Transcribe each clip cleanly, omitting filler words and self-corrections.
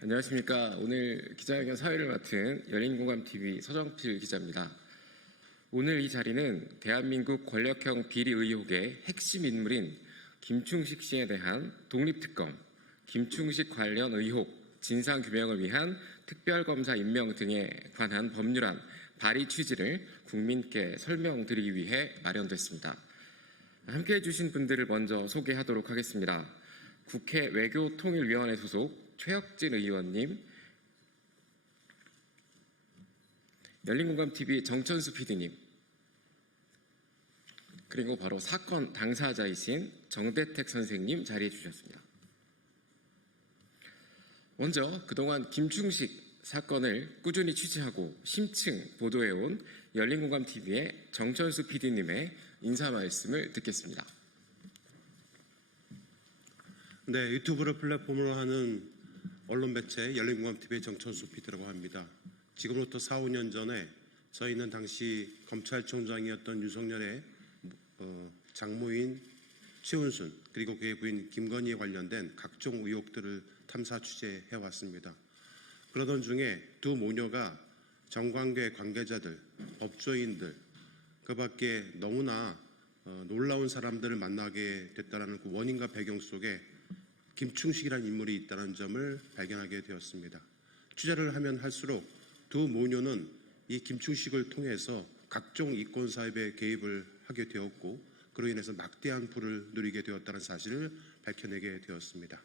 안녕하십니까. 오늘 기자회견 사회를 맡은 열린공감TV 서정필 기자입니다. 오늘 이 자리는 대한민국 권력형 비리 의혹의 핵심 인물인 김충식 씨에 대한 독립특검, 김충식 관련 의혹 진상규명을 위한 특별검사 임명 등에 관한 법률안 발의 취지를 국민께 설명드리기 위해 마련됐습니다. 함께해 주신 분들을 먼저 소개하도록 하겠습니다. 국회 외교통일위원회 소속 최혁진 의원님, 열린공감TV 정천수 PD님, 그리고 바로 사건 당사자이신 정대택 선생님 자리해 주셨습니다. 먼저 그동안 김충식 사건을 꾸준히 취재하고 심층 보도해온 열린공감TV의 정천수 PD님의 인사 말씀을 듣겠습니다. 네, 유튜브를 플랫폼으로 하는 언론 매체 열린공감TV의 정천수 PD라고 합니다. 지금부터 4, 5년 전에 저희는 당시 검찰총장이었던 윤석열의 장모인 최은순 그리고 그의 부인 김건희에 관련된 각종 의혹들을 탐사 취재해왔습니다. 그러던 중에 두 모녀가 정관계 관계자들, 법조인들, 그 밖에 너무나 놀라운 사람들을 만나게 됐다는 그 원인과 배경 속에 김충식이라는 인물이 있다는 점을 발견하게 되었습니다. 취재를 하면 할수록 두 모녀는 이 김충식을 통해서 각종 이권 사업에 개입을 하게 되었고 그로 인해서 막대한 부를 누리게 되었다는 사실을 밝혀내게 되었습니다.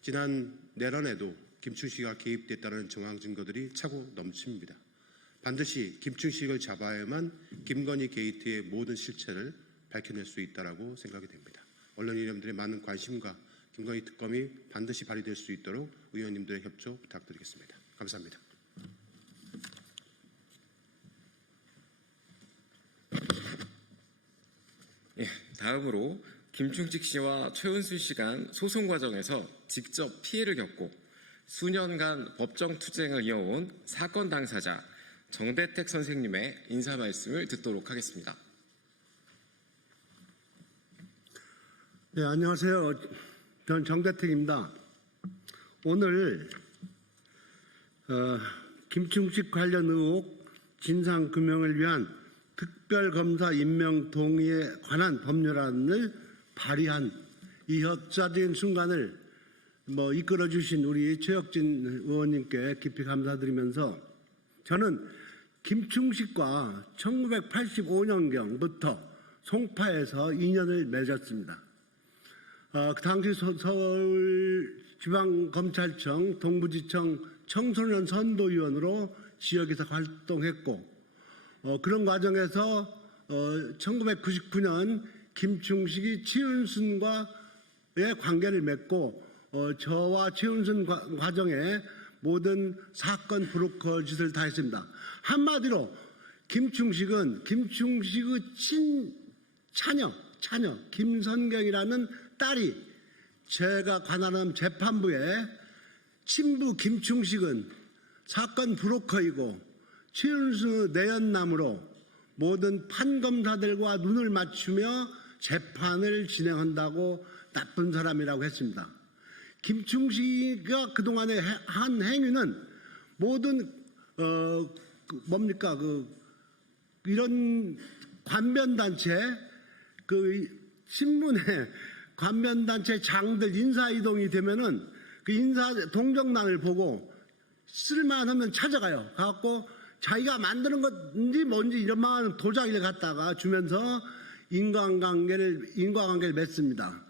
지난 내란에도 김충식이 개입됐다는 정황 증거들이 차고 넘칩니다. 반드시 김충식을 잡아야만 김건희 게이트의 모든 실체를 밝혀낼 수 있다고 생각이 됩니다. 언론 이념들의 많은 관심과 김건희 특검이 반드시 발휘될 수 있도록 의원님들의 협조 부탁드리겠습니다. 감사합니다. 다음으로 김충식 씨와 최은순 씨 간 소송 과정에서 직접 피해를 겪고 수년간 법정 투쟁을 이어온 사건 당사자 정대택 선생님의 인사 말씀을 듣도록 하겠습니다. 네, 안녕하세요. 저는 정대택입니다. 오늘 김충식 관련 의혹 진상규명을 위한 특별검사 임명 동의에 관한 법률안을 발의한 이 역사적인 순간을 이끌어주신 우리 최혁진 의원님께 깊이 감사드리면서 저는 김충식과 1985년경부터 송파에서 인연을 맺었습니다. 그 당시 서울지방검찰청 동부지청 청소년 선도위원으로 지역에서 활동했고 그런 과정에서 1999년 김충식이 최은순과의 관계를 맺고 저와 최은순 과정에 모든 사건 브로커 짓을 다 했습니다. 한마디로 김충식의 친차녀 김선경이라는 딸이 제가 관할한 재판부에 친부 김충식은 사건 브로커이고 최은순의 내연남으로 모든 판검사들과 눈을 맞추며 재판을 진행한다고 나쁜 사람이라고 했습니다. 김충식이 그동안에 한 행위는 모든 이런 관변단체 신문에 관변단체 장들 인사이동이 되면은 그 인사 동정란을 보고 쓸만하면 찾아가요. 가갖고 자기가 만드는 건지 뭔지 이런만 도자기를 갖다가 주면서 인과관계를 맺습니다.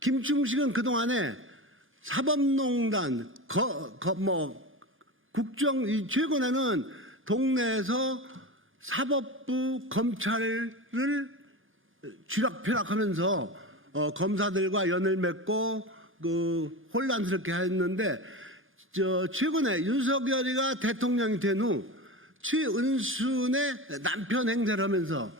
김충식은 그동안에 사법농단, 최근에는 동네에서 사법부 검찰을 쥐락펴락하면서 검사들과 연을 맺고 혼란스럽게 했는데 최근에 윤석열이가 대통령이 된 후 최은순의 남편 행세를 하면서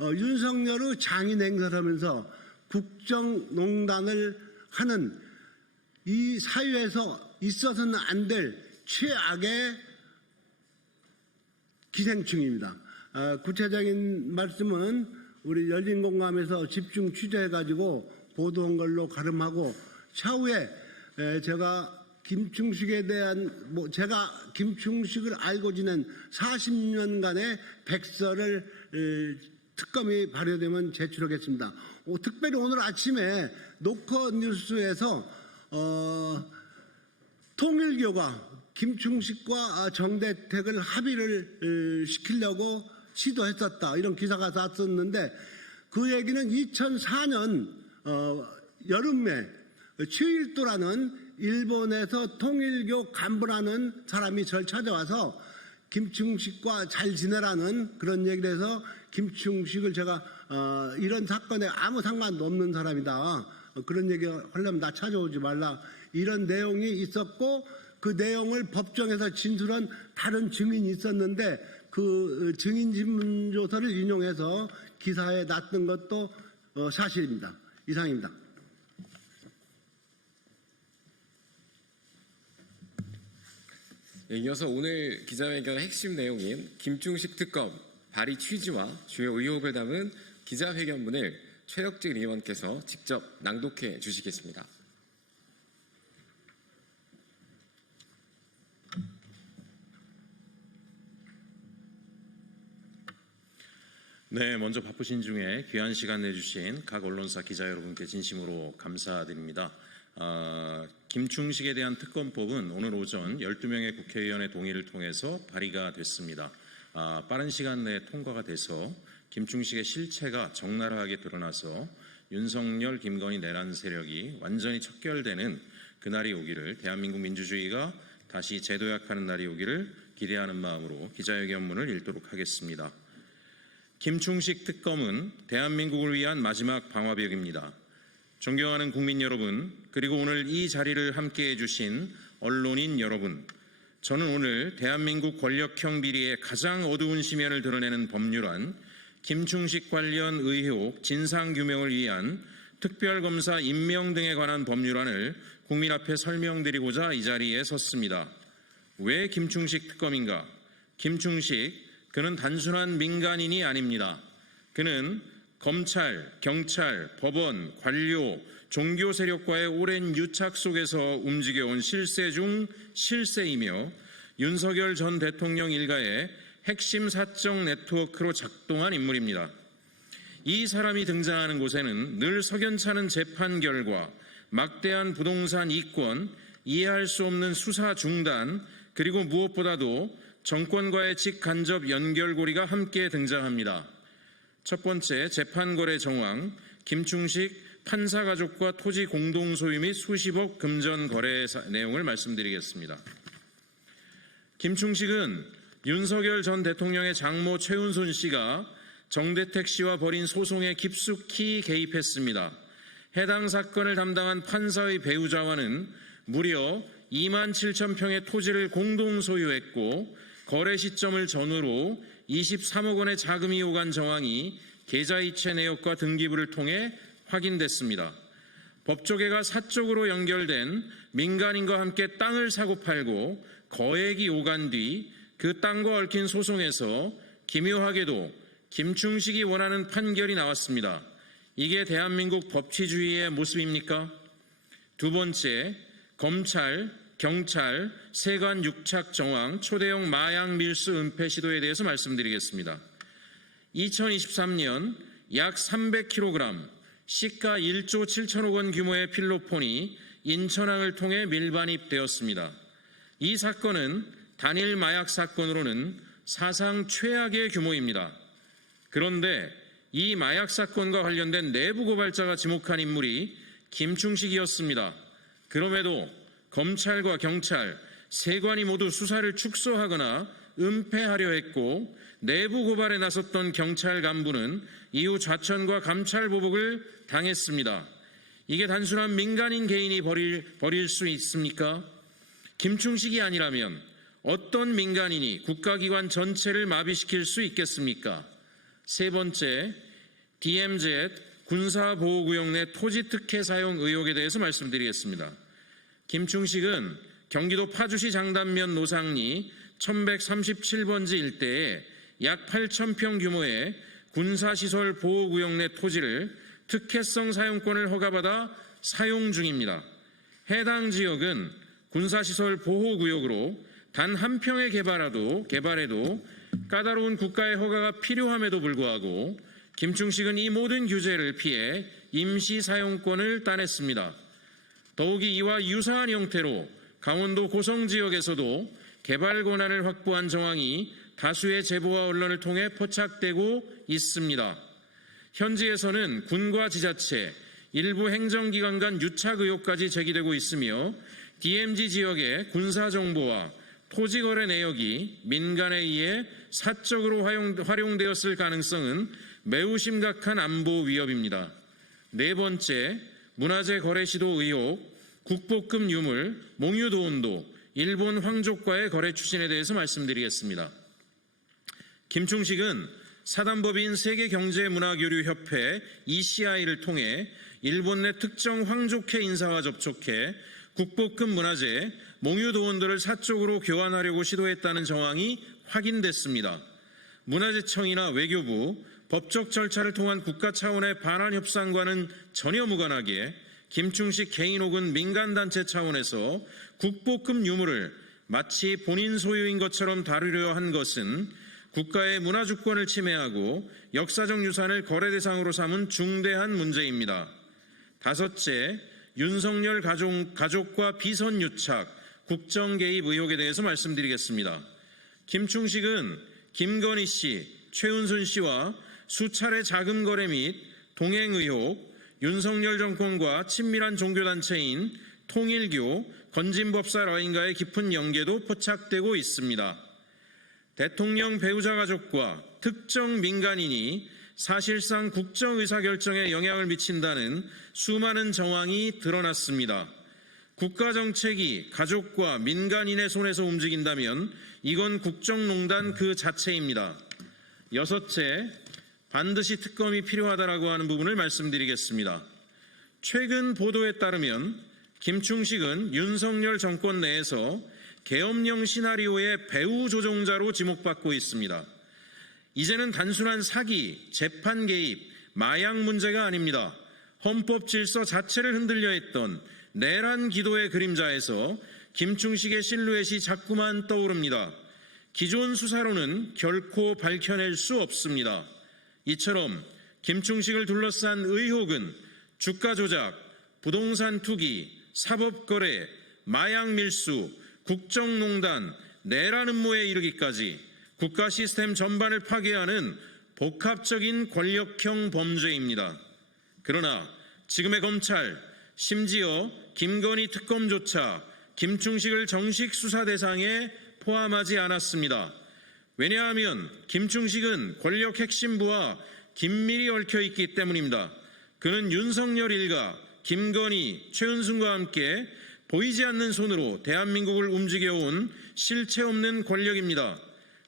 윤석열의 장인 행세를 하면서 국정농단을 하는 이 사회에서 있어서는 안 될 최악의 기생충입니다. 구체적인 말씀은 우리 열린공감에서 집중 취재해가지고 보도한 걸로 가름하고 차후에 제가 김충식에 대한 제가 김충식을 알고 지낸 40년간의 백서를 특검이 발효되면 제출하겠습니다. 특별히 오늘 아침에 노컷 뉴스에서 통일교가 김충식과 정대택을 합의를 시키려고 시도했었다, 이런 기사가 났었는데, 그 얘기는 2004년 여름에 최일도라는 일본에서 통일교 간부라는 사람이 저를 찾아와서 김충식과 잘 지내라는 그런 얘기를 해서, 김충식을 제가 이런 사건에 아무 상관도 없는 사람이다, 그런 얘기 하려면 나 찾아오지 말라, 이런 내용이 있었고, 그 내용을 법정에서 진술한 다른 증인이 있었는데, 그 증인 신문조서를 인용해서 기사에 났던 것도 사실입니다. 이상입니다. 이어서 오늘 기자회견의 핵심 내용인 김충식 특검 발의 취지와 주요 의혹을 담은 기자회견문을 최혁진 의원께서 직접 낭독해 주시겠습니다. 네, 먼저 바쁘신 중에 귀한 시간 내주신 각 언론사 기자 여러분께 진심으로 감사드립니다. 김충식에 대한 특검법은 오늘 오전 12명의 국회의원의 동의를 통해서 발의가 됐습니다. 빠른 시간 내에 통과가 돼서 김충식의 실체가 적나라하게 드러나서 윤석열, 김건희 내란 세력이 완전히 척결되는 그날이 오기를, 대한민국 민주주의가 다시 재도약하는 날이 오기를 기대하는 마음으로 기자회견문을 읽도록 하겠습니다. 김충식 특검은 대한민국을 위한 마지막 방화벽입니다. 존경하는 국민 여러분, 그리고 오늘 이 자리를 함께해 주신 언론인 여러분, 저는 오늘 대한민국 권력형 비리의 가장 어두운 심연을 드러내는 법률안, 김충식 관련 의혹 진상규명을 위한 특별검사 임명 등에 관한 법률안을 국민 앞에 설명드리고자 이 자리에 섰습니다. 왜 김충식 특검인가? 김충식, 그는 단순한 민간인이 아닙니다. 그는 검찰, 경찰, 법원, 관료, 종교 세력과의 오랜 유착 속에서 움직여온 실세 중 실세이며 윤석열 전 대통령 일가의 핵심 사적 네트워크로 작동한 인물입니다. 이 사람이 등장하는 곳에는 늘 석연찮은 재판 결과, 막대한 부동산 이권, 이해할 수 없는 수사 중단, 그리고 무엇보다도 정권과의 직간접 연결고리가 함께 등장합니다. 첫 번째, 재판거래 정황, 김충식 판사 가족과 토지 공동소유 및 수십억 금전 거래 내용을 말씀드리겠습니다. 김충식은 윤석열 전 대통령의 장모 최은순 씨가 정대택 씨와 벌인 소송에 깊숙이 개입했습니다. 해당 사건을 담당한 판사의 배우자와는 무려 2만 7천 평의 토지를 공동 소유했고, 거래 시점을 전후로 23억 원의 자금이 오간 정황이 계좌이체 내역과 등기부를 통해 확인됐습니다. 법조계가 사적으로 연결된 민간인과 함께 땅을 사고 팔고 거액이 오간 뒤 그 땅과 얽힌 소송에서 기묘하게도 김충식이 원하는 판결이 나왔습니다. 이게 대한민국 법치주의의 모습입니까? 두 번째, 검찰, 경찰, 세관 유착 정황, 초대형 마약 밀수 은폐 시도에 대해서 말씀드리겠습니다. 2023년 약 300kg, 시가 1조 7천억 원 규모의 필로폰이 인천항을 통해 밀반입되었습니다. 이 사건은 단일 마약 사건으로는 사상 최악의 규모입니다. 그런데 이 마약 사건과 관련된 내부 고발자가 지목한 인물이 김충식이었습니다. 그럼에도 검찰과 경찰, 세관이 모두 수사를 축소하거나 은폐하려 했고, 내부 고발에 나섰던 경찰 간부는 이후 좌천과 감찰 보복을 당했습니다. 이게 단순한 민간인 개인이 벌일 수 있습니까? 김충식이 아니라면 어떤 민간인이 국가기관 전체를 마비시킬 수 있겠습니까? 세 번째, DMZ 군사보호구역 내 토지 특혜 사용 의혹에 대해서 말씀드리겠습니다. 김충식은 경기도 파주시 장단면 노상리 1137번지 일대에 약 8,000평 규모의 군사시설 보호구역 내 토지를 특혜성 사용권을 허가받아 사용 중입니다. 해당 지역은 군사시설 보호구역으로 단 한 평의 개발에도 까다로운 국가의 허가가 필요함에도 불구하고 김충식은 이 모든 규제를 피해 임시 사용권을 따냈습니다. 더욱이 이와 유사한 형태로 강원도 고성 지역에서도 개발 권한을 확보한 정황이 다수의 제보와 언론을 통해 포착되고 있습니다. 현지에서는 군과 지자체, 일부 행정기관 간 유착 의혹까지 제기되고 있으며 DMZ 지역의 군사정보와 토지거래 내역이 민간에 의해 사적으로 활용되었을 가능성은 매우 심각한 안보 위협입니다. 네 번째, 문화재 거래 시도 의혹, 국보급 유물, 몽유도원도, 일본 황족과의 거래 추진에 대해서 말씀드리겠습니다. 김충식은 사단법인 세계경제문화교류협회 ECI를 통해 일본 내 특정 황족회 인사와 접촉해 국보급 문화재, 몽유도원들을 사적으로 교환하려고 시도했다는 정황이 확인됐습니다. 문화재청이나 외교부, 법적 절차를 통한 국가 차원의 반환 협상과는 전혀 무관하게 김충식 개인 혹은 민간단체 차원에서 국보급 유물을 마치 본인 소유인 것처럼 다루려 한 것은 국가의 문화주권을 침해하고 역사적 유산을 거래 대상으로 삼은 중대한 문제입니다. 다섯째, 윤석열 가족과 비선 유착, 국정 개입 의혹에 대해서 말씀드리겠습니다. 김충식은 김건희 씨, 최은순 씨와 수차례 자금 거래 및 동행 의혹, 윤석열 정권과 친밀한 종교단체인 통일교, 건진법사 라인과의 깊은 연계도 포착되고 있습니다. 대통령 배우자 가족과 특정 민간인이 사실상 국정 의사결정에 영향을 미친다는 수많은 정황이 드러났습니다. 국가정책이 가족과 민간인의 손에서 움직인다면 이건 국정농단 그 자체입니다. 여섯째, 반드시 특검이 필요하다라고 하는 부분을 말씀드리겠습니다. 최근 보도에 따르면 김충식은 윤석열 정권 내에서 계엄령 시나리오의 배후 조종자로 지목받고 있습니다. 이제는 단순한 사기, 재판 개입, 마약 문제가 아닙니다. 헌법 질서 자체를 흔들려 했던 내란 기도의 그림자에서 김충식의 실루엣이 자꾸만 떠오릅니다. 기존 수사로는 결코 밝혀낼 수 없습니다. 이처럼 김충식을 둘러싼 의혹은 주가 조작, 부동산 투기, 사법거래, 마약 밀수, 국정농단, 내란 음모에 이르기까지 국가 시스템 전반을 파괴하는 복합적인 권력형 범죄입니다. 그러나 지금의 검찰, 심지어 김건희 특검조차 김충식을 정식 수사 대상에 포함하지 않았습니다. 왜냐하면 김충식은 권력 핵심부와 긴밀히 얽혀 있기 때문입니다. 그는 윤석열 일가, 김건희, 최은순과 함께 보이지 않는 손으로 대한민국을 움직여온 실체 없는 권력입니다.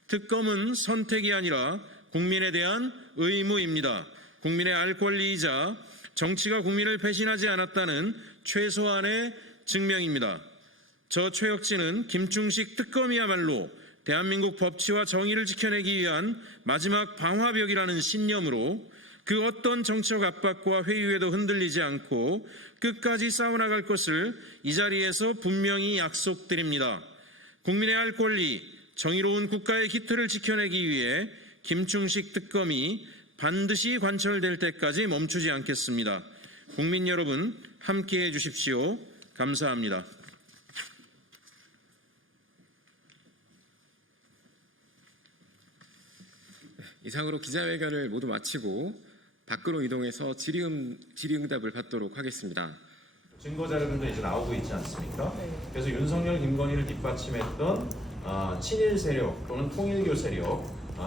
특검은 선택이 아니라 국민에 대한 의무입니다. 국민의 알 권리이자 정치가 국민을 배신하지 않았다는 최소한의 증명입니다. 저 최혁진은 김충식 특검이야말로 대한민국 법치와 정의를 지켜내기 위한 마지막 방화벽이라는 신념으로 그 어떤 정치적 압박과 회유에도 흔들리지 않고 끝까지 싸워나갈 것을 이 자리에서 분명히 약속드립니다. 국민의 알 권리, 정의로운 국가의 기틀을 지켜내기 위해 김충식 특검이 반드시 관철될 때까지 멈추지 않겠습니다. 국민 여러분 함께해 주십시오. 감사합니다. 이상으로 기자회견을 모두 마치고 밖으로 이동해서 질의응답을 받도록 하겠습니다. 증거 자료들도 이제 나오고 있지 않습니까? 그래서 윤석열, 김건희를 뒷받침했던 친일 세력 또는 통일교 세력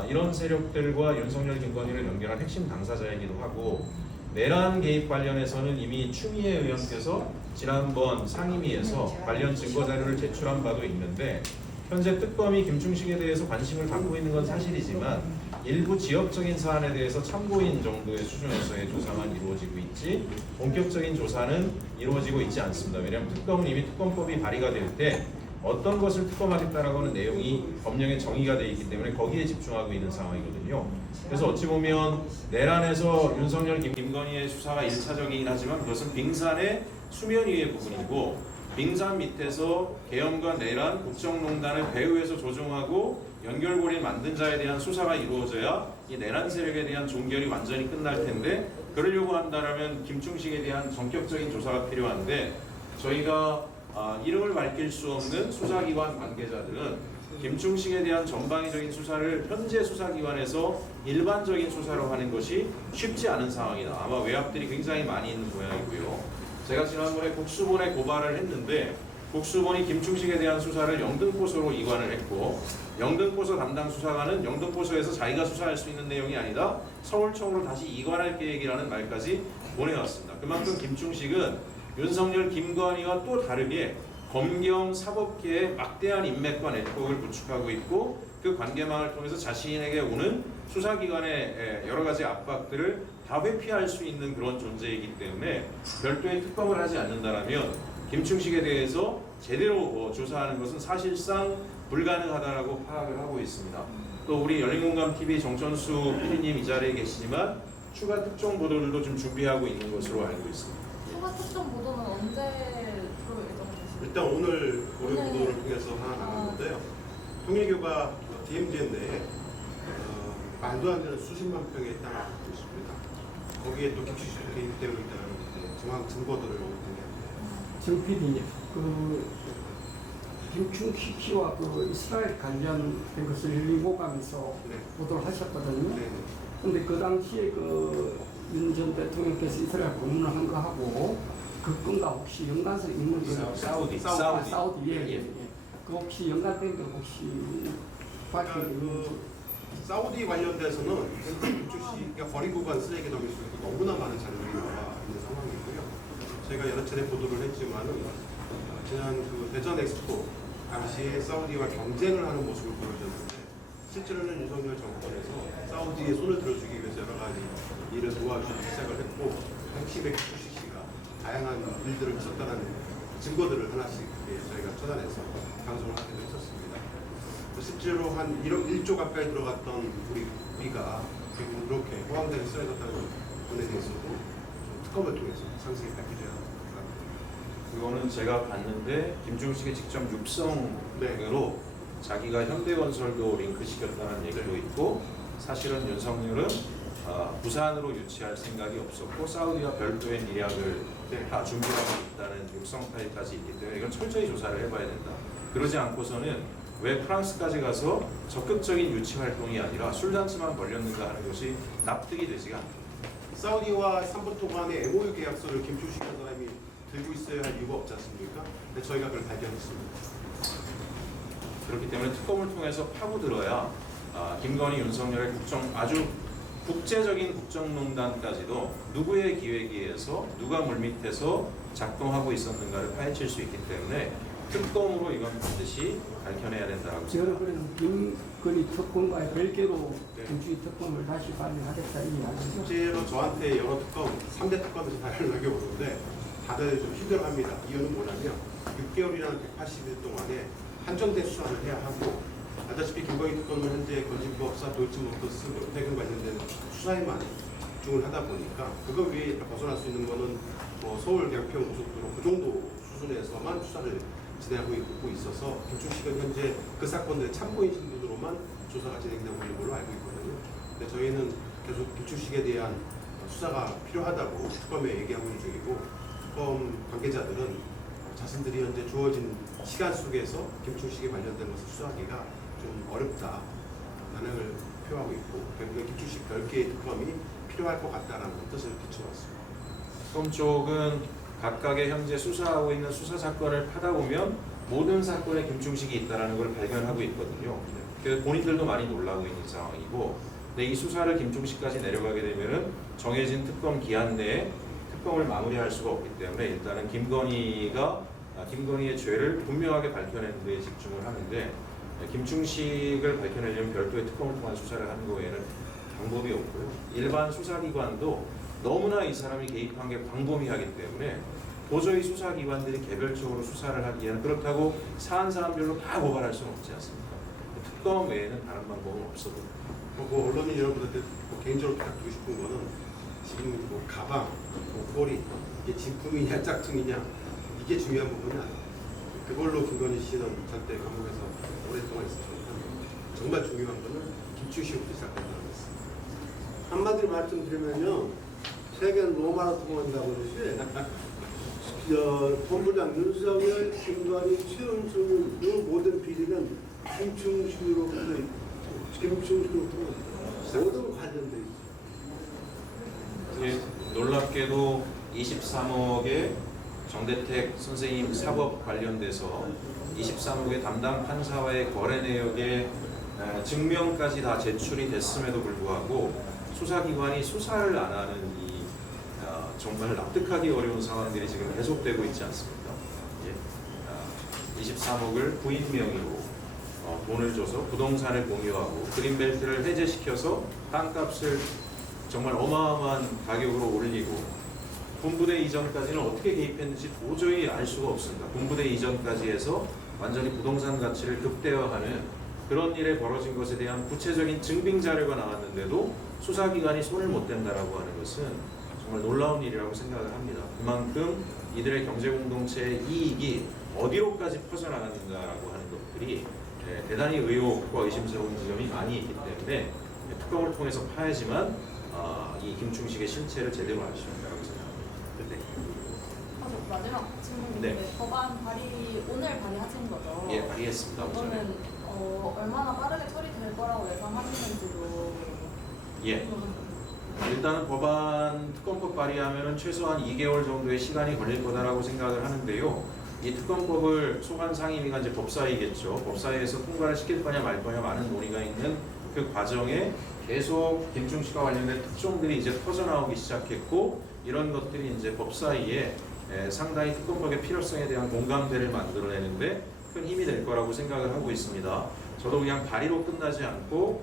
이런 세력들과 윤석열, 김건희를 연결한 핵심 당사자이기도 하고 내란 개입 관련해서는 이미 추미애 의원께서 지난번 상임위에서 관련 증거 자료를 제출한 바도 있는데 현재 특검이 김충식에 대해서 관심을 갖고 있는 건 사실이지만 일부 지역적인 사안에 대해서 참고인 정도의 수준에서의 조사만 이루어지고 있지 본격적인 조사는 이루어지고 있지 않습니다. 왜냐하면 특검은 이미 특검법이 발의가 될 때 어떤 것을 특검하겠다라고 하는 내용이 법령에 정의가 되어 있기 때문에 거기에 집중하고 있는 상황이거든요. 그래서 어찌 보면 내란에서 윤석열, 김건희의 수사가 1차적이긴 하지만 그것은 빙산의 수면 위의 부분이고 빙산 밑에서 계엄과 내란, 국정농단을 배후에서 조종하고 연결고리 만든 자에 대한 수사가 이루어져야 이 내란 세력에 대한 종결이 완전히 끝날 텐데, 그러려고 한다면 김충식에 대한 전격적인 조사가 필요한데, 저희가 이름을 밝힐 수 없는 수사기관 관계자들은 김충식에 대한 전방위적인 수사를 현재 수사기관에서 일반적인 수사로 하는 것이 쉽지 않은 상황이다. 아마 외압들이 굉장히 많이 있는 모양이고요. 제가 지난번에 국수본에 고발을 했는데, 국수본이 김충식에 대한 수사를 영등포소로 이관을 했고, 영등포소 담당 수사관은 영등포소에서 자기가 수사할 수 있는 내용이 아니다, 서울청으로 다시 이관할 계획이라는 말까지 보내왔습니다. 그만큼 김충식은 윤석열, 김건희와 또 다르게 검경 사법계의 막대한 인맥과 네트워크를 구축하고 있고, 그 관계망을 통해서 자신에게 오는 수사기관의 여러 가지 압박들을 다 회피할 수 있는 그런 존재이기 때문에 별도의 특검을 하지 않는다면 김충식에 대해서 제대로 조사하는 것은 사실상 불가능하다라고 파악을 하고 있습니다. 또 우리 열린공감TV 정천수 PD님 이 자리에 계시지만 추가 특종 보도들도 좀 준비하고 있는 것으로 알고 있습니다. 추가 특정 보도는 언제로 예정되십니까? 일단 오늘 고려 보도를 통해서 하나 나갔는데요. 통일교가 DMZ 내에 말도 안 되는 수십만 평의 땅을 갖고 있습니다. 거기에 또 김충식이 개입되고 있다는 정확한 증거들을 공개합니다. 정 PD님, 김충식 씨와 이스라엘 관련된 것을 열린공감에서 네. 보도를 하셨거든요. 네. 근데 그 당시에 윤 전 대통령께서 이스라엘 방문을 한 거하고 그 건과 혹시 연관성 있는 거? 사우디. 예. 그 혹시 연관된 거 혹시 밝히는 사우디 관련돼서는 김충식이 버리고 간 쓰레기 더미 속에서 너무나 많은 자료들이 나와 있는 상황이고요. 저희가 여러 차례 보도를 했지만은 지난 대전 엑스포 당시에 사우디와 경쟁을 하는 모습을 보여줬는데, 실제로는 윤석열 정권에서 사우디에 손을 들어주기 위해서 여러 가지 일을 도와주기 시작을 했고, 핵심의 김충식 씨가 다양한 일들을 했었다는 증거들을 하나씩 저희가 찾아내서 방송을 하기도 했었습니다. 실제로 한 1조 가까이 들어갔던 우리가 결국 이렇게 호황되게 쓰여졌다는 부분에 대해서도 좀 특검을 통해서 상세히 밝혀져야 합니다. 그거는 제가 봤는데 김충식이 직접 육성으로 자기가 현대건설도 링크시켰다는 얘기도 있고, 사실은 윤석열은 부산으로 유치할 생각이 없었고 사우디와 별도의 미략을 다 준비하고 있다는 육성 파일까지 있기 때문에 이건 철저히 조사를 해봐야 된다. 그러지 않고서는 왜 프랑스까지 가서 적극적인 유치 활동이 아니라 술잔치만 벌였는가 하는 것이 납득이 되지가 않습니다. 사우디와 3분 동안의 MOU 계약서를 김충식이라는 사람이 들고 있어야 할 이유가 없지 않습니까? 근데 저희가 그걸 발견했습니다. 그렇기 때문에 특검을 통해서 파고들어야 김건희, 윤석열의 아주 국제적인 국정농단까지도 누구의 기획에 의해서 누가 물밑에서 작동하고 있었는가를 파헤칠 수 있기 때문에 특검으로 이건 반드시 밝혀내야 된다고 저는 생각합니다. 그래서 김건희 특검과의 별개로 김충식 특검을 다시 발의하겠다 이 말이죠. 실제로 저한테 여러 특검, 3대 특검에서 다 연락이 오는데 다들 좀 힘들어합니다. 이유는 뭐냐면 6개월이라는 180일 동안에 한정된 수사를 해야 하고, 알다시피 김건희 특검은 현재 건진법사, 도이치모터스, 태균 관련된 수사에만 집중을 하다 보니까 그거 위에 벗어날 수 있는 거는 서울 양평 고속도로 그 정도 수준에서만 수사를 진행하고 있어서 김충식은 현재 그 사건들의 참고인 신분으로만 조사가 진행되고 있는 걸로 알고 있거든요. 근데 저희는 계속 김충식에 대한 수사가 필요하다고 특검에 얘기하고 있는 중이고, 특검 관계자들은 자신들이 현재 주어진 시간 속에서 김충식에 관련된 것을 수사하기가 좀 어렵다 반응을 표하고 있고, 결국에 김충식 별개의 특검이 필요할 것 같다라는 뜻을 비춰왔습니다. 특검 쪽은 각각의 현재 수사하고 있는 수사 사건을 파다 보면 모든 사건에 김충식이 있다는 걸 발견하고 있거든요. 그래서 본인들도 많이 놀라고 있는 상황이고, 근데 이 수사를 김충식까지 내려가게 되면은 정해진 특검 기한 내에 특검을 마무리할 수가 없기 때문에 일단은 김건희의 죄를 분명하게 밝혀내는 데 집중을 하는데, 김충식을 밝혀내려면 별도의 특검을 통한 수사를 하는 거 외에는 방법이 없고요. 일반 수사기관도 너무나 이 사람이 개입한 게 광범위하기 때문에 도저히 수사기관들이 개별적으로 수사를 하기에는, 그렇다고 사안별로 다 고발할 수는 없지 않습니까? 특검 외에는 다른 방법은 없어도. 언론인 여러분한테 개인적으로 부탁드리고 싶은 거는 지금 가방, 목걸이, 이게 진품이냐 짝퉁이냐 이게 중요한 부분이 아니에요. 그걸로 김건희 씨는 절대 감옥에서 오랫동안 있었으니까 정말 중요한 거는 김충식부터 시작한다는 거죠. 한마디로 말씀드리면요, 세계는 로마로 통한다고 그러지. 본부장 윤석열, 김건희, 최은순 이 모든 비리는 김충식으로부터 모든 관련돼 있어요. 놀랍게도 23억의 정대택 선생님 사법 관련돼서 23억의 담당 판사와의 거래 내역의 증명까지 다 제출이 됐음에도 불구하고 수사기관이 수사를 안 하는 이 정말 납득하기 어려운 상황들이 지금 계속되고 있지 않습니까? 23억을 부인 명의로 돈을 줘서 부동산을 공유하고 그린벨트를 해제시켜서 땅값을 정말 어마어마한 가격으로 올리고 군부대 이전까지는 어떻게 개입했는지 도저히 알 수가 없습니다. 군부대 이전까지 해서 완전히 부동산 가치를 극대화하는 그런 일에 벌어진 것에 대한 구체적인 증빙 자료가 나왔는데도 수사기관이 손을 못 댄다라고 하는 것은 정말 놀라운 일이라고 생각을 합니다. 그만큼 이들의 경제공동체의 이익이 어디로까지 퍼져나갔는가라고 하는 것들이 대단히 의혹과 의심스러운 지점이 많이 있기 때문에 특검을 통해서 파야지만 이 김충식의 실체를 제대로 알 수 있다고 생각합니다. 마지막 질문인데 네. 법안 발의 오늘 발의하신 거죠? 예, 발의했습니다. 오전에. 이거는 얼마나 빠르게 처리될 거라고 예상하시는지도 예. 일단은 법안 특검법 발의하면은 최소한 2개월 정도의 시간이 걸릴 거다라고 생각을 하는데요. 이 특검법을 소관 상임위가 이제 법사위겠죠. 법사위에서 통과를 시킬 거냐 말 거냐 많은 논의가 있는 그 과정에 계속 김충식과 관련된 특종들이 이제 터져나오기 시작했고 이런 것들이 이제 법사위에 상당히 특검법의 필요성에 대한 공감대를 만들어내는데 큰 힘이 될 거라고 생각을 하고 있습니다. 저도 그냥 발의로 끝나지 않고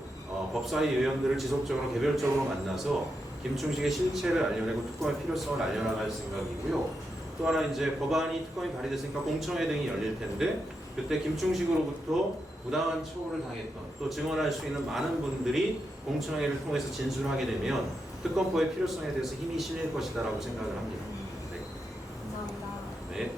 법사위 의원들을 지속적으로 개별적으로 만나서 김충식의 실체를 알려내고 특검의 필요성을 알려나갈 생각이고요. 또 하나 이제 법안이 특검이 발의됐으니까 공청회 등이 열릴 텐데 그때 김충식으로부터 부당한 처우를 당했던 또 증언할 수 있는 많은 분들이 공청회를 통해서 진술하게 되면 특검법의 필요성에 대해서 힘이 실릴 것이다라고 생각을 합니다. 네. 감사합니다. 네.